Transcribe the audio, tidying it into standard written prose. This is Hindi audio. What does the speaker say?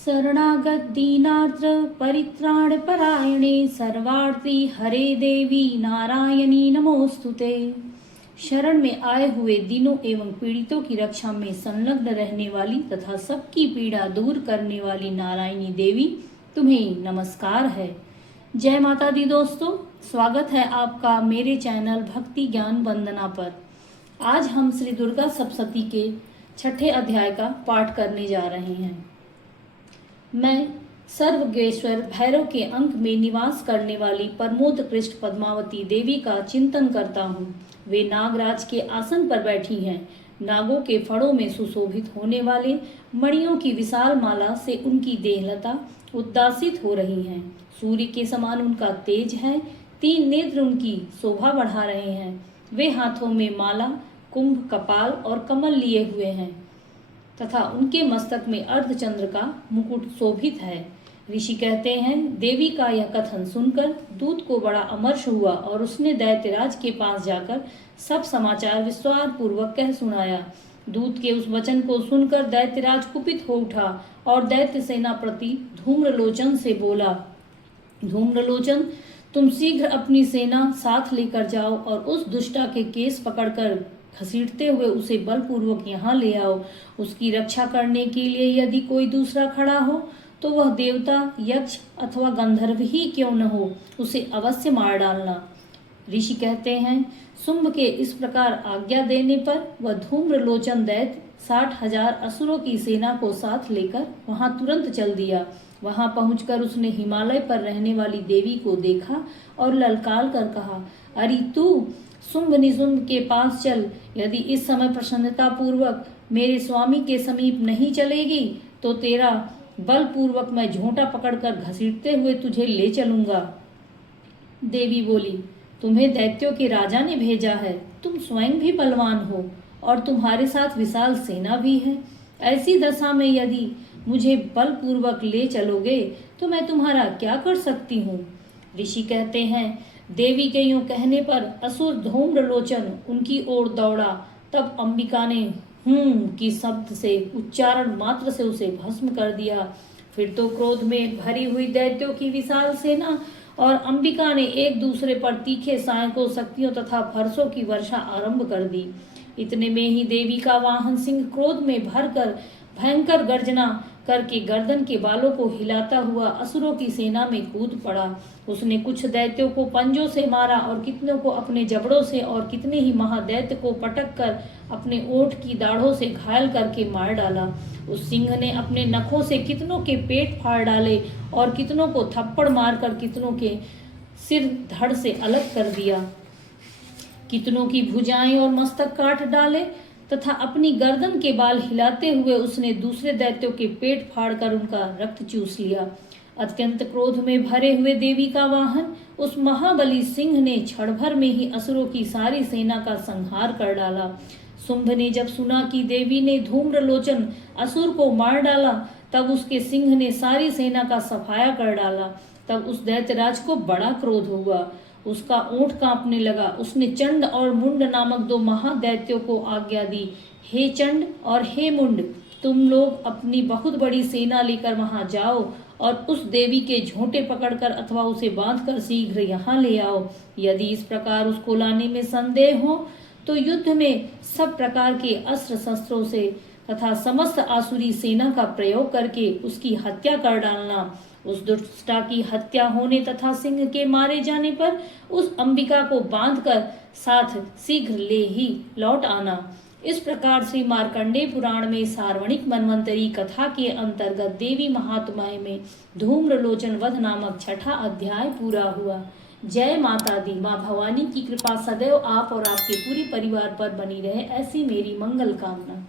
शरणागत दीनार्द्र परित्राण परायणे सर्वार्थी हरे देवी नारायणी नमोस्तुते। शरण में आए हुए दीनों एवं पीड़ितों की रक्षा में संलग्न रहने वाली तथा सबकी पीड़ा दूर करने वाली नारायणी देवी तुम्हें नमस्कार है। जय माता दी दोस्तों, स्वागत है आपका मेरे चैनल भक्ति ज्ञान वंदना पर। आज हम श्री दुर्गा सप्तशती के छठे अध्याय का पाठ करने जा रहे हैं। मैं सर्वज्ञेश्वर भैरव के अंक में निवास करने वाली परमोत्कृष्ट पद्मावती देवी का चिंतन करता हूँ। वे नागराज के आसन पर बैठी हैं। नागों के फड़ों में सुशोभित होने वाले मणियों की विशाल माला से उनकी देहलता उद्दासित हो रही है। सूर्य के समान उनका तेज है। 3 नेत्र उनकी शोभा बढ़ा रहे हैं। वे हाथों में माला, कुंभ, कपाल और कमल लिए हुए हैं तथा उनके मस्तक में अर्धचंद्र का मुकुट शोभित है। ऋषि कहते हैं, देवी का यह कथन सुनकर दूत को बड़ा अमर्ष हुआ और उसने दैत्यराज के पास जाकर सब समाचार विस्तार पूर्वक कह सुनाया। दूत के उस वचन को सुनकर दैत्यराज कुपित हो उठा और दैत्य सेनापति धूम्रलोचन से बोला, धूम्रलोचन, तुम शीघ्र अपनी सेना साथ लेकर जाओ और उस दुष्टा के केस पकड़कर घसीटते हुए उसे बलपूर्वक यहाँ ले आओ। उसकी रक्षा करने के लिए यदि कोई दूसरा खड़ा हो तो वह देवता, यक्ष अथवा गंधर्व ही क्यों न हो, उसे अवश्य मार डालना। ऋषि कहते हैं, शुंभ के इस प्रकार आज्ञा देने पर वह धूम्रलोचन दैत्य 60,000 असुरों की सेना को साथ लेकर वहां तुरंत चल दिया। वहां पहुंचकर उसने हिमालय पर रहने वाली देवी को देखा और ललकार कर कहा, अरे तू शुंभ निशुंभ के पास चल। यदि इस समय प्रसन्नता पूर्वक मेरे स्वामी के समीप नहीं चलेगी तो तेरा बलपूर्वक मैं झोंटा पकड़कर घसीटते हुए तुझे ले चलूंगा। देवी बोली, तुम्हें दैत्यों के राजा ने भेजा है। तुम स्वयं भी बलवान हो और तुम्हारे साथ विशाल सेना भी है। ऐसी दशा में यदि मुझे बलपूर्वक ले चलोगे तो मैं तुम्हारा क्या कर सकती हूँ। ऋषि कहते हैं, देवी के यूं कहने पर असुर धूम्रलोचन उनकी ओर दौड़ा। तब अंबिका ने की शब्द से उच्चारण मात्र से उसे भस्म कर दिया। फिर तो क्रोध में भरी हुई दैत्यों की विशाल सेना और अंबिका ने एक दूसरे पर तीखे सहायकों, शक्तियों तथा फरसों की वर्षा आरंभ कर दी। इतने में ही देवी का वाहन सिंह क्रोध में भरकर भयंकर गर्जना करके गर्दन के बालों को हिलाता हुआ असुरों की सेना में कूद पड़ा। उसने कुछ दैत्यों को पंजों से मारा और कितनों को अपने जबड़ों से और कितने ही महादैत्य को पटक कर अपने ओठ की दाढ़ों से घायल करके मार डाला। उस सिंह ने अपने नखों से कितनों के पेट फाड़ डाले और कितनों को थप्पड़ मारकर कितनों के सिर धड़ से अलग कर दिया। कितनों की भुजाएं और मस्तक काट डाले तथा अपनी गर्दन के बाल हिलाते हुए उसने दूसरे दैत्यों के पेट फाड़कर उनका रक्त चूस लिया। अत्यंत क्रोध में भरे हुए देवी का वाहन उस महाबली सिंह ने क्षण भर में ही असुरों की सारी सेना का संहार कर डाला। शुंभ ने जब सुना कि देवी ने धूम्रलोचन असुर को मार डाला तब उसके सिंह ने सारी सेना का सफाया कर डाला। तब उस दैत्यराज को बड़ा क्रोध हुआ। उसका ओंठ कांपने लगा। उसने चंड और मुंड नामक 2 महादैत्यों को आज्ञा दी, हे चंड और हे मुंड, तुम लोग अपनी बहुत बड़ी सेना लेकर वहां जाओ और उस देवी के झोंटे पकड़कर अथवा उसे बांधकर शीघ्र यहाँ ले आओ। यदि इस प्रकार उसको लाने में संदेह हो तो युद्ध में सब प्रकार के अस्त्र शस्त्रों से तथा समस्त आसुरी सेना का प्रयोग करके उसकी हत्या कर डालना। उस दुष्टा की हत्या होने तथा सिंह के मारे जाने पर उस अंबिका को बांधकर साथ शीघ्र ले ही लौट आना। इस प्रकार श्री मार्कंडेय पुराण में सार्वणिक मनवंतरी कथा के अंतर्गत देवी महात्म्य में धूम्रलोचन वध नामक छठा अध्याय पूरा हुआ। जय माता दी। माँ भवानी की कृपा सदैव आप और आपके पूरे परिवार पर बनी रहे, ऐसी मेरी मंगल कामना।